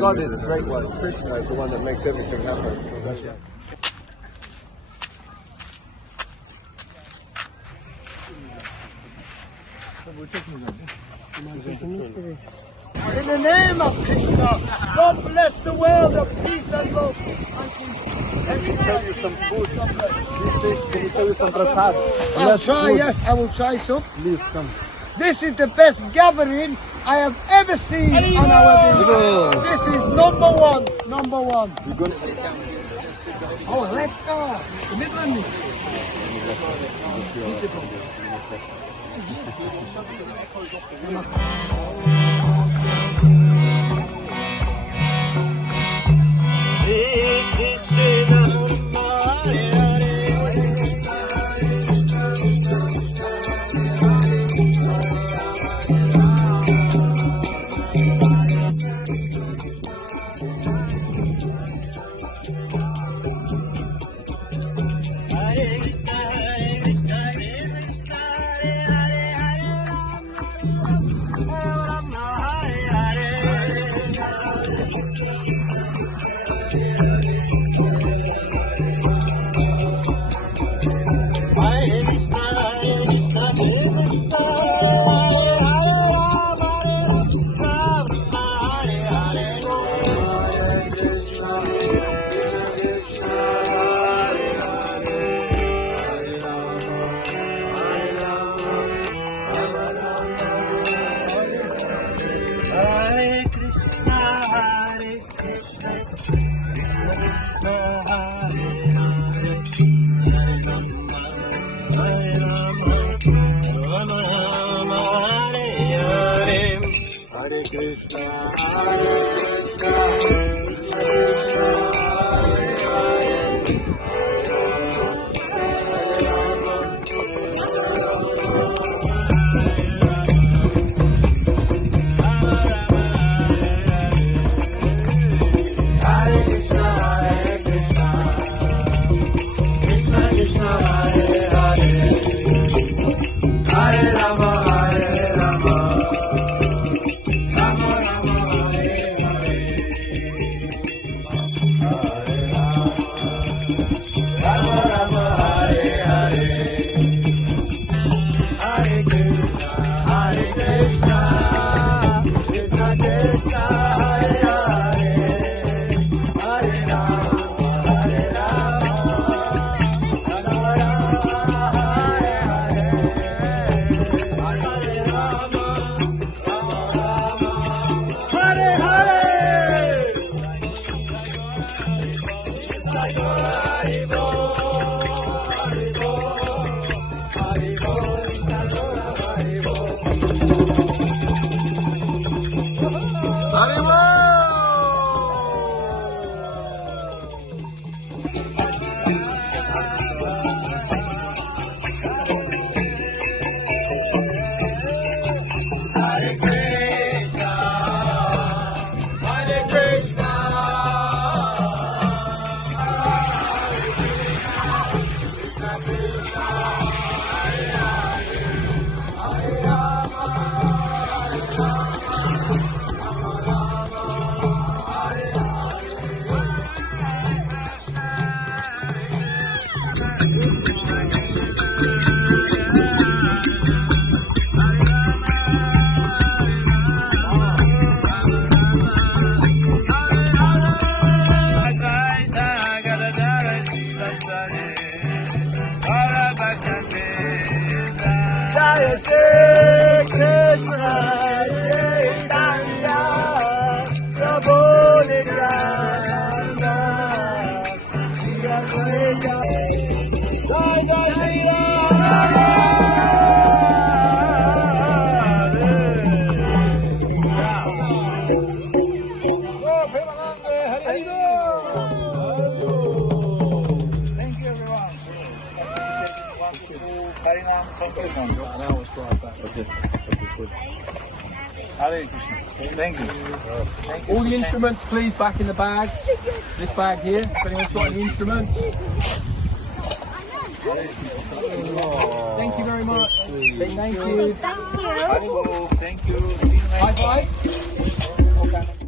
God is a great one. Krishna is the one that makes everything happen. That's right. In the name of Krishna, God bless the world of peace and love. Let me sell you some food. Please, can you sell you some prasad? I'll try, yes, I will try some. Please come. This is the best gathering I have ever seen on our village. This is number one. You're going to sit down. Oh, let's go. Thank you. All the instruments, please, back in the bag. This bag here. If anyone's got any instruments. Thank you very much. Thank you. Thank you. High five.